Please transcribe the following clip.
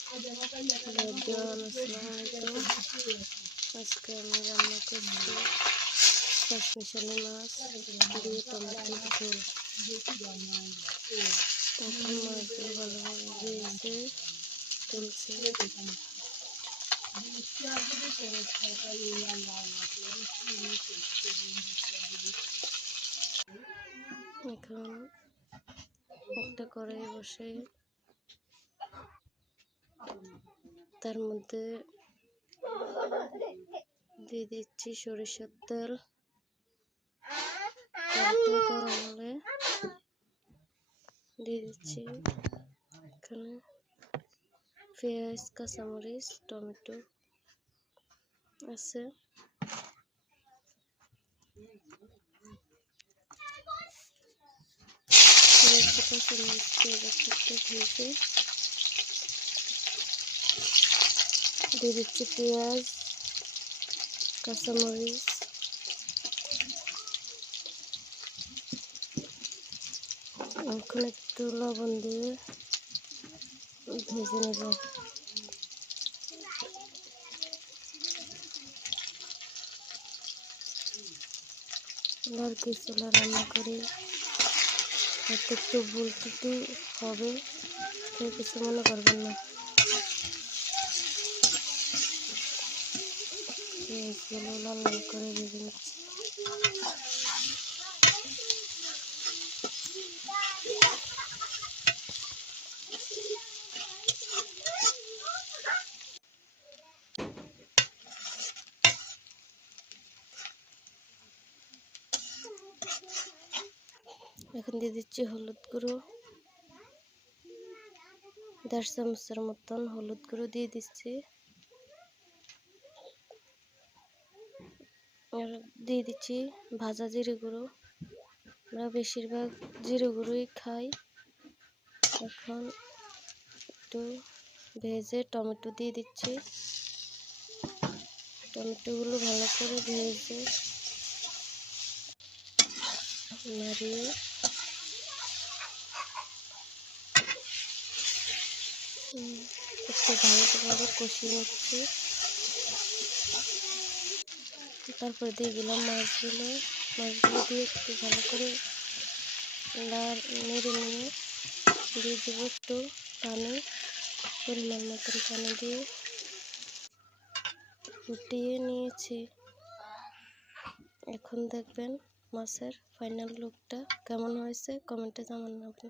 আসসালামাইকুম। আজকে আমি রান্না করছি পাঁচমিশালি মাছ দিয়ে টমেটোর ঝোল। এখন মাছগুলো ভালোভাবে ভেজে তুলছি। এখন একটা কড়াই বসে তার মধ্যে দিয়ে দিচ্ছি সরিষার তেল। তেলটা গরম হলে দিয়ে দিচ্ছি এখানে পেঁয়াজ, কাঁচামরিচ, টমেটো আছে। কাঁচামরিচ পেঁয়াজ একটু ভেজে দিয়ে দিচ্ছি পেঁয়াজ, কাঁচামরিচ, এখন একটু লবণ দিয়ে ভেজে নেব। আর কি চুলা রান্না করি, হয়তো একটু ভুল ত্রুটি হবে, কেউ কিছু মনে করবেন না। পেঁয়াজগুলো লাল লাল করে ভেজে নিচ্ছি। এখন দিয়ে দিচ্ছি হলুদ গুঁড়ো, 1.5 চামচের মতন হলুদ গুঁড়ো দিয়ে দিচ্ছি। আর দিয়ে দিচ্ছি ভাজা জিরে গুঁড়ো, আমরা বেশিরভাগ জিরে গুঁড়োই খাই। এখন একটু ভেজে টমেটো দিয়ে দিচ্ছি। টমেটোগুলো ভালো করে ভেজে নাড়িয়ে একটু ভালোভাবে কষিয়ে নিচ্ছি। তারপরে দিয়ে দিলাম মাছগুলো দিয়ে একটু ভালো করে নেড়ে নিয়ে দিয়ে দেবো একটু পানি, পরিমাণ মতন পানি দিয়ে ফুটিয়ে নিয়েছি। এখন দেখবেন মাছের ফাইনাল লুকটা কেমন হয়েছে, কমেন্টে জানান আপনি।